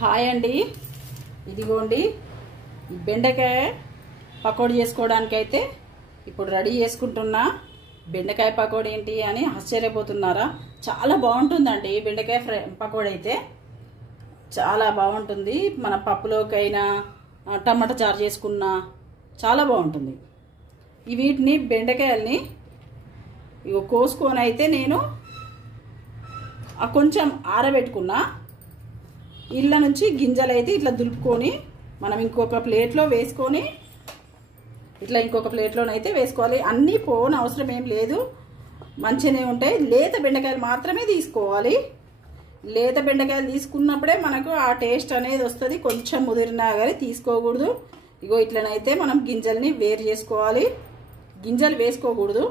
Hi అండి, ఇదిగోండి బెండకాయ పకోడీ చేసుకోవడానికి అయితే ఇప్పుడు రెడీ చేసుకుంటున్నా. బెండకాయ పకోడీ ఏంటి అని ఆశ్చర్యపోతున్నారా? చాలా బాగుంటుందండి బెండకాయ పకోడీ అయితే చాలా బాగుంటుంది. మన పప్పులోకైనా టమాటా చారు చేసుకున్నా చాలా బాగుంటుంది. వీటిని బెండకాయల్ని కోసుకొని అయితే నేను కొంచెం ఆరబెట్టుకున్నా. ఇళ్ళ నుంచి గింజలు అయితే ఇట్లా దులుపుకొని మనం ఇంకొక ప్లేట్లో వేసుకొని ఇట్లా ఇంకొక ప్లేట్లోనైతే వేసుకోవాలి. అన్నీ పోని అవసరం ఏం లేదు, మంచిగానే ఉంటాయి. లేత బెండకాయలు మాత్రమే తీసుకోవాలి. లేత బెండకాయలు తీసుకున్నప్పుడే మనకు ఆ టేస్ట్ అనేది వస్తుంది. కొంచెం ముదిరినా కానీ తీసుకోకూడదు. ఇగో ఇట్లనైతే మనం గింజల్ని వేరు చేసుకోవాలి. గింజలు వేసుకోకూడదు,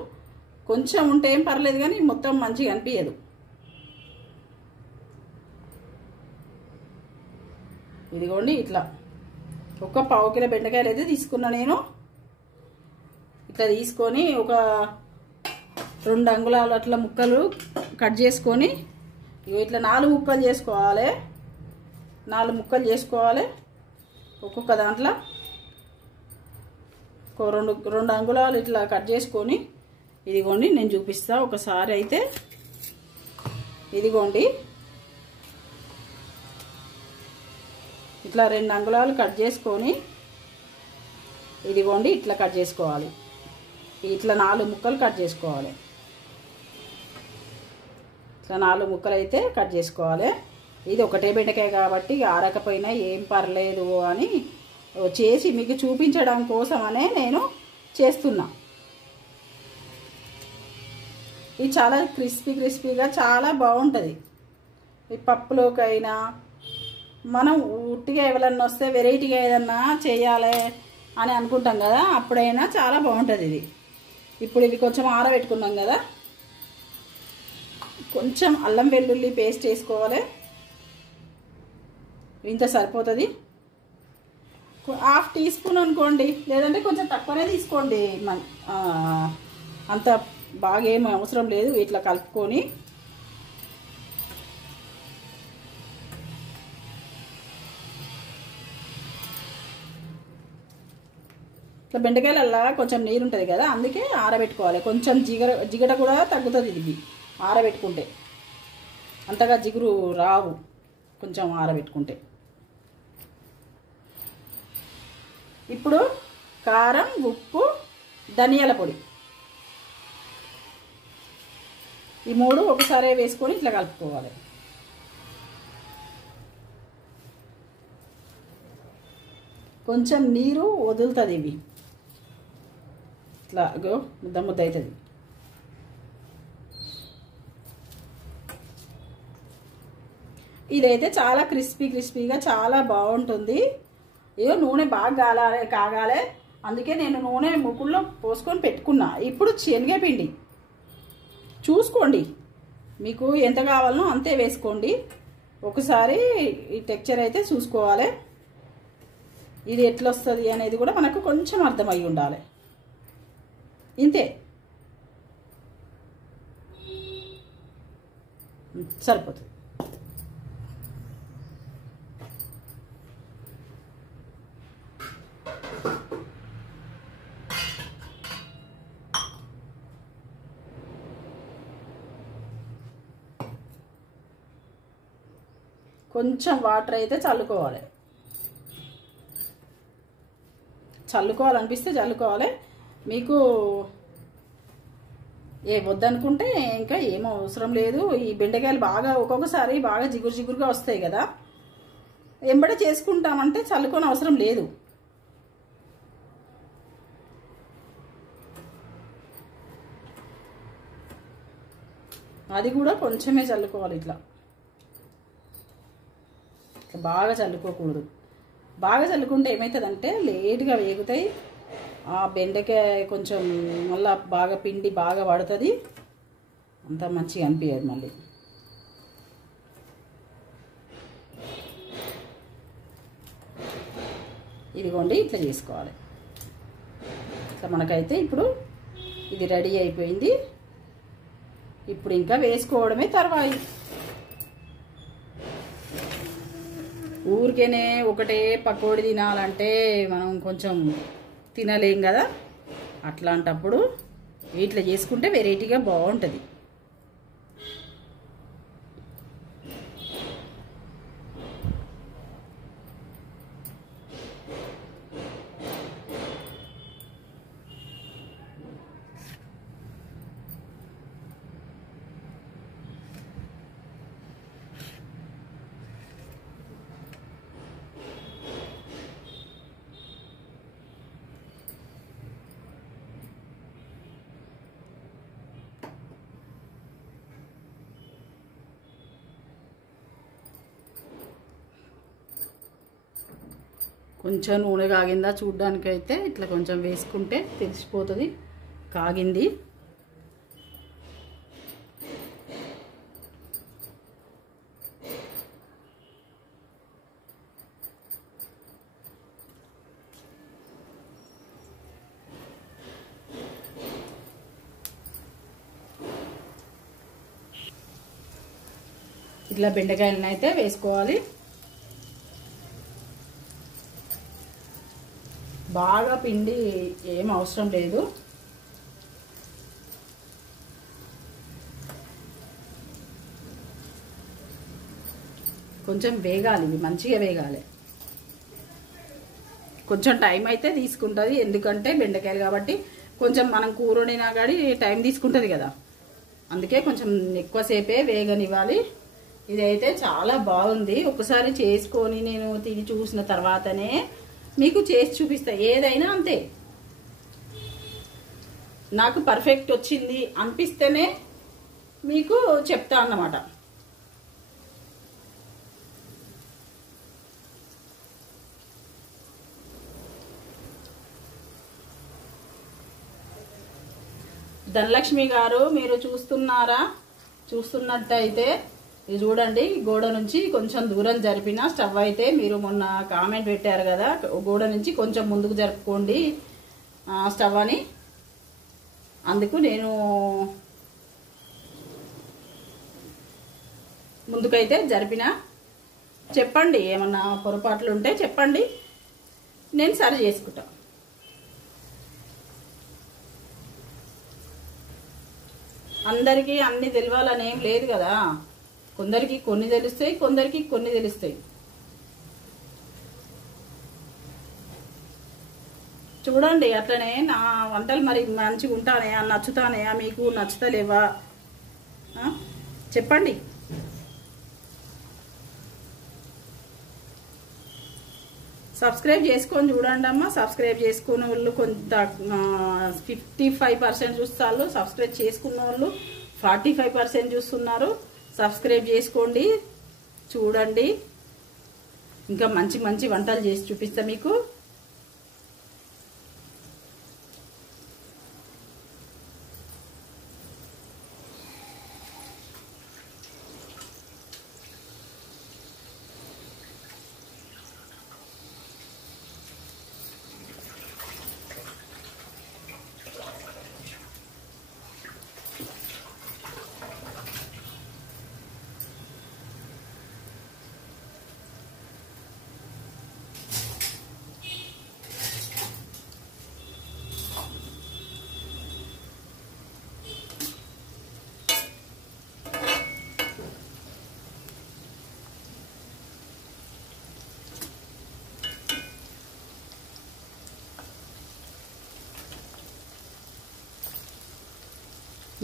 కొంచెం ఉంటే ఏం పర్లేదు కానీ మొత్తం మంచిగా అనిపించదు. ఇదిగోండి ఇట్లా ఒక పావు కిలో బెండకాయలు అయితే తీసుకున్నా నేను. ఇట్లా తీసుకొని ఒక 2 అంగుళాలు అట్లా ముక్కలు కట్ చేసుకొని ఇట్లా 4 ముక్కలు చేసుకోవాలి. 4 ముక్కలు చేసుకోవాలి. ఒక్కొక్క దాంట్లో ఒక 2 అంగుళాలు ఇట్లా కట్ చేసుకొని ఇదిగోండి నేను చూపిస్తా ఒకసారి అయితే. ఇదిగోండి ఇట్లా 2 అంగుళాలు కట్ చేసుకొని ఇదిగోండి ఇట్లా కట్ చేసుకోవాలి. ఇట్లా 4 ముక్కలు కట్ చేసుకోవాలి. ఇట్లా 4 ముక్కలు అయితే కట్ చేసుకోవాలి. ఇది ఒకటే బెండకాయ కాబట్టి ఆరకపోయినా ఏం పర్లేదు అని చేసి మీకు చూపించడం కోసమనే నేను చేస్తున్నా. ఇది చాలా క్రిస్పీగా చాలా బాగుంటుంది. ఈ పప్పులోకైనా మనం ఉట్టిగా ఎవరన్నా వస్తే వెరైటీగా ఏదన్నా చేయాలి అని అనుకుంటాం కదా, అప్పుడైనా చాలా బాగుంటుంది ఇది. ఇప్పుడు ఇది కొంచెం ఆరబెట్టుకున్నాం కదా, కొంచెం అల్లం వెల్లుల్లి పేస్ట్ వేసుకోవాలి. ఇంత సరిపోతుంది. 1/2 టీ స్పూన్ అనుకోండి, లేదంటే కొంచెం తక్కువనే తీసుకోండి. అంత బాగా ఏమి అవసరం లేదు. ఇట్లా కలుపుకొని ఇట్లా బెండకాయలల్లా కొంచెం నీరు ఉంటుంది కదా, అందుకే ఆరబెట్టుకోవాలి. కొంచెం జిగట కూడా తగ్గుతుంది ఇది ఆరబెట్టుకుంటే. అంతగా జిగురు రావు కొంచెం ఆరబెట్టుకుంటే. ఇప్పుడు కారం, ఉప్పు, ధనియాల పొడి ఈ 3 ఒకసారి వేసుకొని ఇట్లా కలుపుకోవాలి. కొంచెం నీరు వదులుతుంది. ఇవి ఇట్లా ముద్ద అవుతుంది. ఇదైతే చాలా క్రిస్పీగా చాలా బాగుంటుంది. ఏదో నూనె బాగా కాగాలి, అందుకే నేను నూనె ముక్కుల్లో పోసుకొని పెట్టుకున్నా. ఇప్పుడు శనగపిండి చూసుకోండి, మీకు ఎంత కావాలనో అంతే వేసుకోండి. ఒకసారి ఈ టెక్చర్ అయితే చూసుకోవాలి. ఇది ఎట్లా వస్తుంది అనేది కూడా మనకు కొంచెం అర్థమై ఉండాలి. ఇంతే, సరిపోతుంది. కొంచెం వాటర్ అయితే చల్లుకోవాలనిపిస్తే చల్లుకోవాలి. మీకు వద్దనుకుంటే ఇంకా ఏమో అవసరం లేదు. ఈ బెండకాయలు బాగా ఒక్కొక్కసారి బాగా జిగురుగా వస్తాయి కదా, ఎంబడే చేసుకుంటామంటే చల్లుకోని అవసరం లేదు. అది కూడా కొంచెమే చల్లుకోవాలి. ఇట్లా బాగా చల్లుకోకూడదు. బాగా చల్లుకుంటే ఏమవుతుందంటే లేట్గా వేగుతాయి. ఆ బెండకాయ కొంచెం మళ్ళీ బాగా పిండి బాగా పడుతుంది, అంత మంచిగా అనిపించదు మళ్ళీ. ఇదిగోండి ఇట్లా చేసుకోవాలి. ఇట్లా మనకైతే ఇప్పుడు ఇది రెడీ అయిపోయింది. ఇప్పుడు ఇంకా వేసుకోవడమే తర్వాయి. ఊరికేనే ఒకటే పకోడీ తినాలంటే మనం కొంచెం తినలేం కదా. అట్లాంటప్పుడు ఇట్లా చేసుకుంటే వెరైటీగా బాగుంటుంది. కొంచెం నూనె కాగిందా చూడ్డానికైతే ఇట్లా కొంచెం వేసుకుంటే తెలిసిపోతుంది కాగింది. ఇట్లా బెండకాయలను అయితే వేసుకోవాలి. బాగా పిండి ఏం అవసరం లేదు. కొంచెం వేగాలి, ఇవి మంచిగా వేగాలి. కొంచెం టైం అయితే తీసుకుంటుంది, ఎందుకంటే బెండకాయలు కాబట్టి కొంచెం మనం కూర వండినా కానీ టైం తీసుకుంటుంది కదా, అందుకే కొంచెం ఎక్కువసేపే వేగనివ్వాలి. ఇదైతే చాలా బాగుంది. ఒకసారి చేసుకొని నేను తిని చూసిన తర్వాతనే మీకు చేసి చూపిస్తా. ఏదైనా అంతే, నాకు పర్ఫెక్ట్ వచ్చింది అనిపిస్తేనే మీకు చెప్తా అన్నమాట. ధనలక్ష్మి గారు మీరు చూస్తున్నారా? చూస్తున్నట్టయితే ఇది చూడండి, గోడ నుంచి కొంచెం దూరం జరిపిన స్టవ్ అయితే మీరు మొన్న కామెంట్ పెట్టారు కదా, గోడ నుంచి కొంచెం ముందుకు జరుపుకోండి స్టవ్ అని. అందుకు నేను ముందుకైతే జరిపిన. చెప్పండి, ఏమన్నా పొరపాట్లు ఉంటే చెప్పండి, నేను సరి చేసుకుంటా. అందరికీ అన్ని తెలియాలని ఏం లేదు కదా, కొందరికి కొన్ని తెలుస్తాయి, కొందరికి కొన్ని తెలుస్తాయి. చూడండి, అట్లనే నా వంటలు మరి మంచిగా ఉంటానయా, నచ్చుతానయా, మీకు నచ్చుతలేవా చెప్పండి. సబ్స్క్రైబ్ చేసుకొని చూడండి అమ్మ. సబ్స్క్రైబ్ చేసుకున్న వాళ్ళు కొంత 55% చూస్తారు, సబ్స్క్రైబ్ చేసుకున్న వాళ్ళు 45% చూస్తున్నారు. సబ్స్క్రైబ్ చేసుకోండి, చూడండి, ఇంకా మంచి మంచి వంటలు చేసి చూపిస్తా మీకు.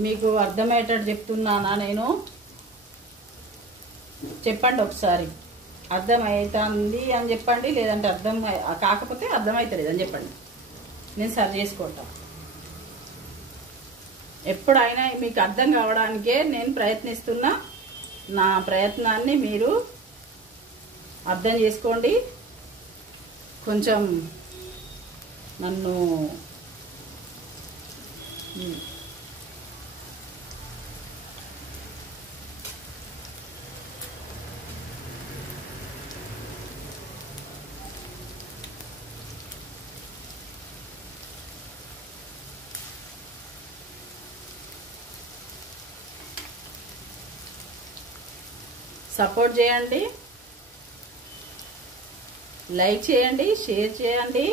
మీకు అర్థమయ్యేటట్టు చెప్తున్నానా నేను? చెప్పండి ఒకసారి, అర్థమవుతుంది అని చెప్పండి, లేదంటే అర్థం కాకపోతే అర్థమవుతలేదు అని చెప్పండి, నేను సరి చేసుకుంటా. ఎప్పుడైనా మీకు అర్థం కావడానికే నేను ప్రయత్నిస్తున్నా. నా ప్రయత్నాన్ని మీరు అర్థం చేసుకోండి. కొంచెం నన్ను సపోర్ట్ చేయండి. లైక్ చేయండి, షేర్ చేయండి.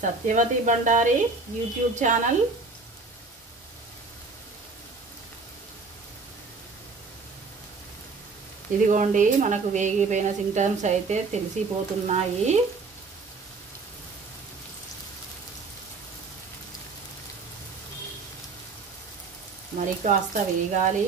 Satyavathi Bandari YouTube channel. ఇదిగోండి మనకు వేగిపోయిన సింటమ్స్ అయితే తెలిసిపోతున్నాయి. మరి కాస్త వేగాలి.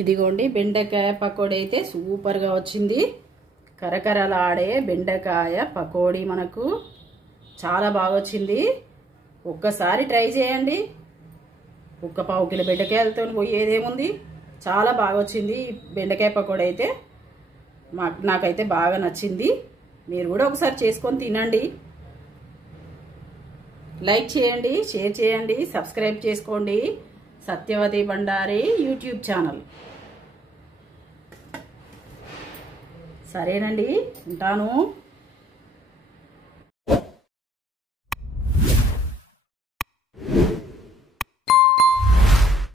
ఇదిగోండి బెండకాయ పకోడీ అయితే సూపర్గా వచ్చింది. కరకరలాడే బెండకాయ పకోడీ మనకు చాలా బాగా వచ్చింది. ఒక్కసారి ట్రై చేయండి. ఒక్క పావు కిలో బెండకాయలతో పోయేదేముంది, చాలా బాగా వచ్చింది. బెండకాయ పకోడీ అయితే నాకైతే బాగా నచ్చింది. మీరు కూడా ఒకసారి చేసుకొని తినండి. లైక్ చేయండి, షేర్ చేయండి, సబ్స్క్రైబ్ చేసుకోండి. Satyavathi Bandari YouTube channel. సరేనండి, ఉంటాను.